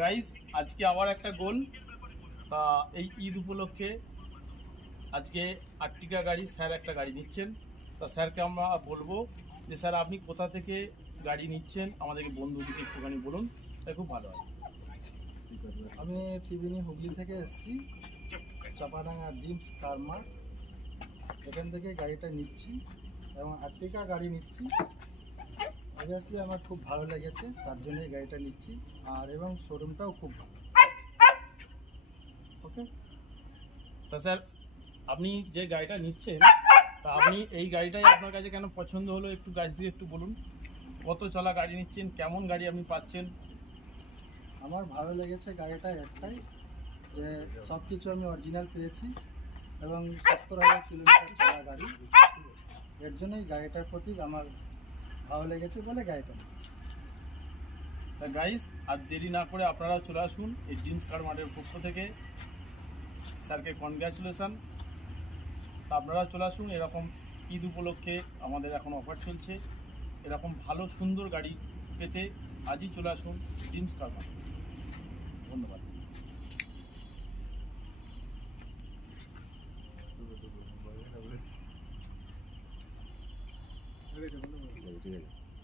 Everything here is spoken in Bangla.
গাইস, আজকে আবার একটা গোল। তা এই ঈদ উপলক্ষে আজকে আর্টিকা গাড়ি স্যার একটা গাড়ি নিচ্ছেন। তা স্যারকে আমরা বলবো যে স্যার আপনি কোথা থেকে গাড়ি নিচ্ছেন, আমাদেরকে বন্ধুদিকে একটুখানি বলুন, তাই খুব ভালো হয়। আমি ত্রিবেণী হুগলি থেকে এসেছি, চাপাডাঙ্গা ড্রিমস কারমা, এখান থেকে গাড়িটা নিচ্ছি এবং আর্টিকা গাড়ি নিচ্ছি। অবভিয়াসলি আমার খুব ভালো লেগেছে, তার জন্যই গাড়িটা নিচ্ছি। আর এবং শোরুমটাও খুব ভালো। ওকে, তা স্যার, আপনি যে গাড়িটা নিচ্ছেন, তা আপনি এই গাড়িটাই আপনার কাছে কেন পছন্দ হলো, একটু গাছ দিয়ে একটু বলুন। কত চলা গাড়ি নিচ্ছেন, কেমন গাড়ি আপনি পাচ্ছেন? আমার ভালো লেগেছে গাড়িটা একটাই যে সব কিছু আমি অরিজিনাল পেয়েছি এবং 70,000 কিলোমিটার চলা গাড়ি। এর জন্যই গাড়িটার প্রতি আমার ভালো লেগেছে বলে গাড়িটা নিচ্ছি। তা গাইস, আর দেরি না করে আপনারাও চলে আসুন এই ড্রিমস কার মার্টের পক্ষ থেকে। স্যারকে কনগ্র্যাচুলেশন। তা আপনারা চলে আসুন। এরকম ঈদ উপলক্ষে আমাদের এখন অফার চলছে। এরকম ভালো সুন্দর গাড়ি পেতে আজই চলে আসুন ড্রিমস কার মার্ট। ধন্যবাদ।